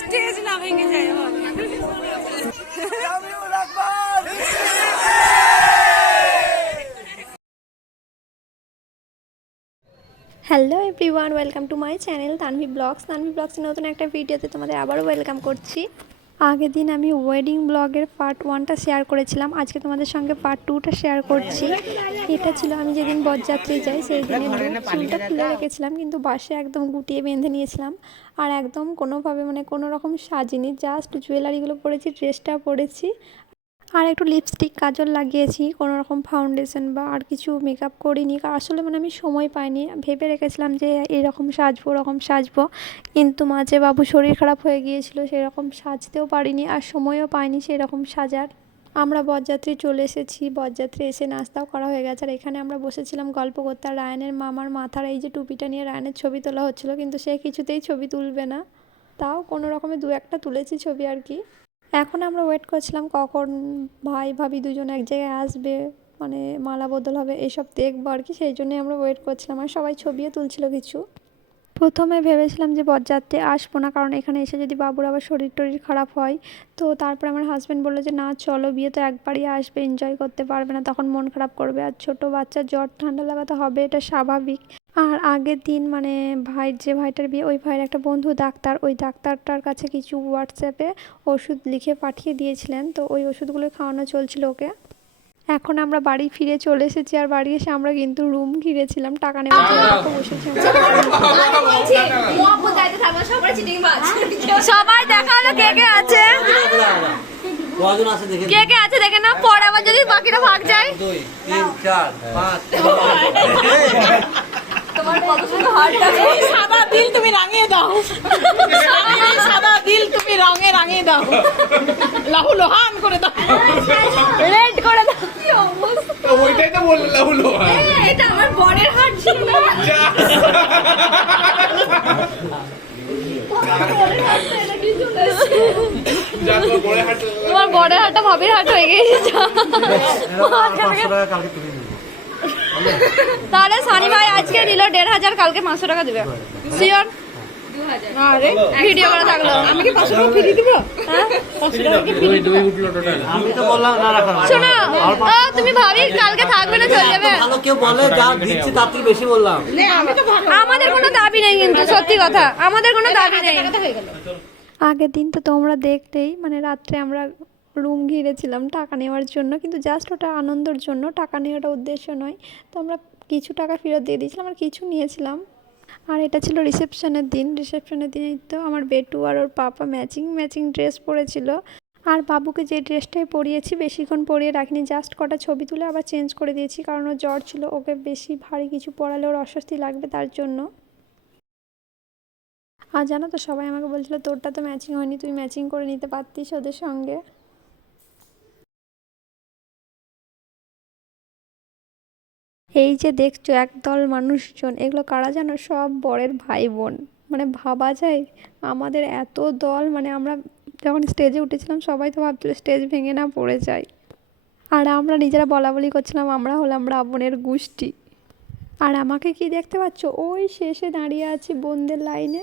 Stage না ভেঙে যায় আমার। Hello everyone welcome to my channel Tanvi blogs Tanvi ব্লগসের নতুন একটা ভিডিওতে তোমাদের আবারও ওয়েলকাম করছি আগের দিন আমি ওয়েডিং ব্লগের পার্ট ওয়ানটা শেয়ার করেছিলাম। আজকে তোমাদের সঙ্গে পার্ট টুটা শেয়ার করছি। এটা ছিল আমি যেদিন বরযাত্রী যাই সেই দিনে চুলটা খুলে রেখেছিলাম কিন্তু বাসে একদম গুটিয়ে বেঁধে নিয়েছিলাম। আর একদম কোনোভাবে মানে কোনো রকম সাজিনি জাস্ট জুয়েলারিগুলো পরেছি ড্রেসটা পরেছি। আর একটু লিপস্টিক কাজল লাগিয়েছি, কোনো রকম ফাউন্ডেশন বা আর কিছু মেকআপ করিনি। আসলে মানে আমি সময় পাইনি। ভেবে রেখেছিলাম যে এরকম সাজবো, ওরকম সাজবো। কিন্তু মাঝে বাবু শরীর খারাপ হয়ে গিয়েছিল, সেরকম সাজতেও পারিনি আর সময়ও পাইনি সেরকম সাজার। আমরা বরযাত্রী চলে এসেছি। বরযাত্রী এসে নাস্তাও করা হয়ে গেছে। আর এখানে আমরা বসেছিলাম গল্প করতে। আর রায়নের মামার মাথার এই যে টুপিটা নিয়ে রায়নের ছবি তোলা হচ্ছিল, কিন্তু সে কিছুতেই ছবি তুলবে না। তাও কোনো রকমে দু একটা তুলেছি ছবি আর কি। এখন আমরা ওয়েট করছিলাম কখন ভাই, ভাবি দুজন এক জায়গায় আসবে মানে মালা বদল হবে এইসব দেখব আর কি, সেই জন্যই আমরা ওয়েট করছিলাম আর সবাই ছবিও তুলছিল কিছু। প্রথমে ভেবেছিলাম যে বরযাত্রী আসব না, কারণ এখানে এসে যদি বাবুর আবার শরীর টরীর খারাপ হয়, তো তারপরে আমার হাজব্যান্ড বলল যে, না, চলো, বিয়ে তো একবারই আসবে এনজয় করতে পারবে না, তখন মন খারাপ করবে। আর ছোটো বাচ্চার জ্বর ঠান্ডা লাগা তো হবে, এটা স্বাভাবিক। আর আগের দিন মানে ভাইয়ের যে ভাইটার বিয়ে ওই ভাইয়ের একটা বন্ধু ডাক্তার ওই ডাক্তারটার কাছে কিছু হোয়াটসঅ্যাপে ওষুধ লিখে পাঠিয়ে দিয়েছিলেন। তো ওই ওষুধগুলো খাওয়ানো চলছিল ওকে। এখন আমরা বাড়ি ফিরে চলে এসেছি আর বাড়ি এসে আমরা কিন্তু রুম ঘিরেছিলাম। টাকা নেওয়ার জন্য তো বসেছি সবাই দেখা হলো কে কে আছে? কে কে আছে দেখে না পরে আবার যদি বাকিরা ভাগ যায়। দুই তিন চার পাঁচ। সাদা দিল তুমি রাঙিয়ে দাও। সাদা দিল তুমি রঙে রাঙিয়ে দাও। লাহু লোহান করে দাও। রেড করে দাও। ওইটাই তো বলল লাহুলো এটা আমার বরের হাত ছিল। যা। বড় হাট তোমার বরের হাতটা ভাবির হাত হয়ে গেছে। কালকে তাহলে সানি ভাই আজকে দিল দেড় হাজার কালকে পাঁচশো টাকা দিবে। শিওর ভিডিও করে থাকল। আমি কি পাঁচশো টাকা ফিরিয়ে দিব? আমি তো বললাম না রাখার শোনো তুমি ভাবি কালকে থাকবে না চলে যাবে। ভালো কেউ বলে যা দিচ্ছি তার থেকে বেশি বললাম। আমি তো ভালো। আমাদের কোনো দাবি নেই কিন্তু সত্যি কথা। আমাদের কোনো দাবি নেই। আগের দিন তো তোমরা দেখলেই মানে রাত্রে আমরা রুম ঘিরেছিলাম টাকা নেওয়ার জন্য, কিন্তু জাস্ট ওটা আনন্দের জন্য, টাকা নেওয়াটা উদ্দেশ্য নয়। তো আমরা কিছু টাকা ফেরত দিয়ে দিয়েছিলাম আর কিছু নিয়েছিলাম। আর এটা ছিল রিসেপশনের দিন রিসেপশনের দিনেই তো আমার বেটু আর ওর পাপা ম্যাচিং ম্যাচিং ড্রেস পরেছিল। আর বাবুকে যে ড্রেসটাই পরিয়েছি, বেশিক্ষণ পরিয়ে রাখিনি জাস্ট কটা ছবি তুলে আবার চেঞ্জ করে দিয়েছি, কারণ ওর জ্বর ছিল, ওকে বেশি ভারী কিছু পরালে ওর অস্বস্তি লাগবে তার জন্য। আর জানো তো, সবাই আমাকে বলছিল, তোরটা তো ম্যাচিং হয়নি, তুই ম্যাচিং করে নিতে পারতিস ওদের সঙ্গে। এই যে দেখছ একদল মানুষজন এগুলো কারা জানো সব বরের ভাই বোন মানে ভাবা যায়? আমাদের এত দল মানে আমরা যখন স্টেজে উঠেছিলাম সবাই তো ভাবছিল স্টেজ ভেঙে না পড়ে যায়। আর আমরা নিজেরা বলা বলি করছিলাম আমরা হলাম রাবণের গোষ্ঠী। আর আমাকে কি দেখতে পাচ্ছ? ওই শেষে দাঁড়িয়ে আছি বোনদের লাইনে।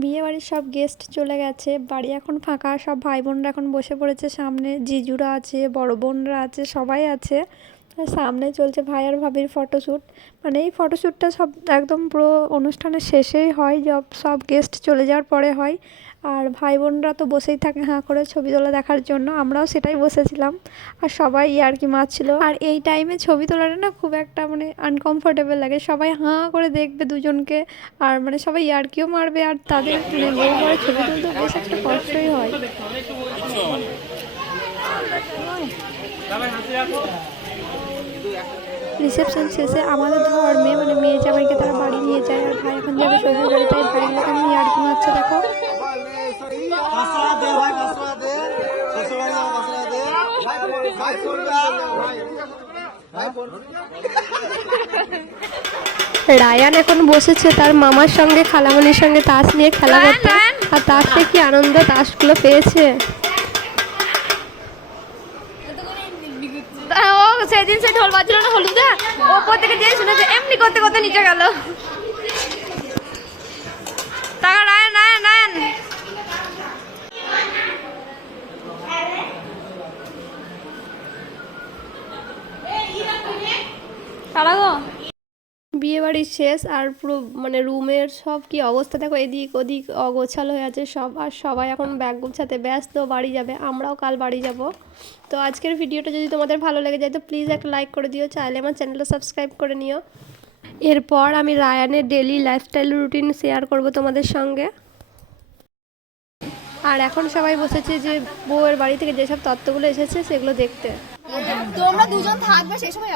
বিয়ে বাড়ির সব গেস্ট চলে গেছে। বাড়ি এখন ফাঁকা, সব ভাই বোনরা এখন বসে পড়েছে সামনে। জিজুরা আছে, বড় বোনরা আছে, সবাই আছে। সামনে চলছে ভাই আর ভাবির ফটোশ্যুট মানে এই ফটোশ্যুটটা সব একদম পুরো অনুষ্ঠানের শেষেই হয় সব সব গেস্ট চলে যাওয়ার পরে হয়। আর ভাই বোনরা তো বসেই থাকে হাঁ করে ছবি তোলা দেখার জন্য, আমরাও সেটাই বসেছিলাম। আর সবাই আর কি মারছিল। আর এই টাইমে ছবি তোলাটা না খুব একটা মানে আনকমফোর্টেবল লাগে। সবাই হাঁ করে দেখবে দুজনকে, আর মানে সবাই ইয়ার্কিও মারবে, আর তাদের মানে ছবি তুলতে বেশ একটা কষ্টই হয়। রিসেপশন শেষে আমাদের ধর্মে মানে মেয়ে জামাইকে তারা বাড়ি নিয়ে যায় আর ভাই এখন যাবে শ্বশুর বাড়ি তাই দেখো। ভাই পাঁচশো দে শ্বশুর বাড়ি যাব পাঁচশো দে ভাই ভাই করবে ভাই রায়ান এখন বসেছে তার মামার সঙ্গে খালামনির সঙ্গে তাস নিয়ে খেলা করতে। আর তাসে কি আনন্দ তাসগুলো পেয়েছে? সেদিন সে ঢোল বাজলো না হলুদে? ওপর থেকে যে শুনেছে এমনি করতে করতে নিচে গেল। তারা গো। বিয়ে বাড়ি শেষ আর পুরো মানে রুমের সব কি অবস্থা? দেখো এদিক ওদিক অগোছালো হয়ে আছে সব আর সবাই এখন ব্যাগ গুছাতে ব্যস্ত বাড়ি যাবে আমরাও কাল বাড়ি যাব। তো আজকের ভিডিওটা যদি তোমাদের ভালো লেগে যায় তো প্লিজ একটা লাইক করে দিও চাইলে আমার চ্যানেলটা সাবস্ক্রাইব করে নিও। এরপর আমি রায়ানের ডেলি লাইফস্টাইল রুটিন শেয়ার করব তোমাদের সঙ্গে। আর এখন সবাই বসেছে যে বউয়ের বাড়ি থেকে যেসব তত্ত্বগুলো এসেছে সেগুলো দেখতে। তোমরা দুজন থাকবে সেই সময়